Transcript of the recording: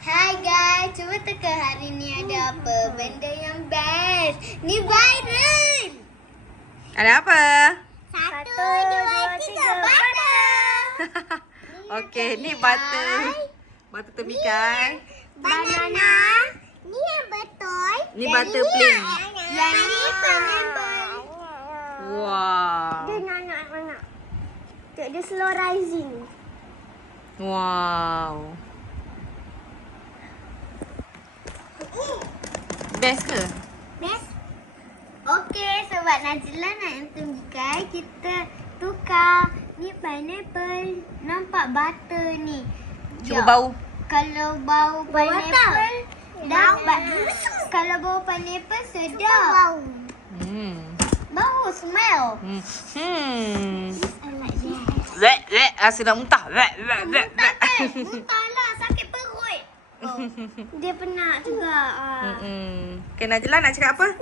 Hai guys, cuba teka hari ni ada apa? Benda yang best. Ni viral. Ada apa? 1, 2, 3, butter. Okey, ni butter. Butter temikai. Banana. Ni yang betul. Ni butter plain. Yang ni pineapple. Wow. Dia nak. Dia slow rising. Wow. Best ke? Best. Okey, sebab Najla nak yang temikai, kita tukar. Ni pineapple. Nampak butter ni. Cuba bau. Kalau bau pineapple dapat. Kalau bau pineapple sedap. Bau. Bau smell. I like that. Zek, rasa nak muntah. Zek. Muntahlah, sakit perut. Dia penat juga. Okay, Najla nak cakap apa?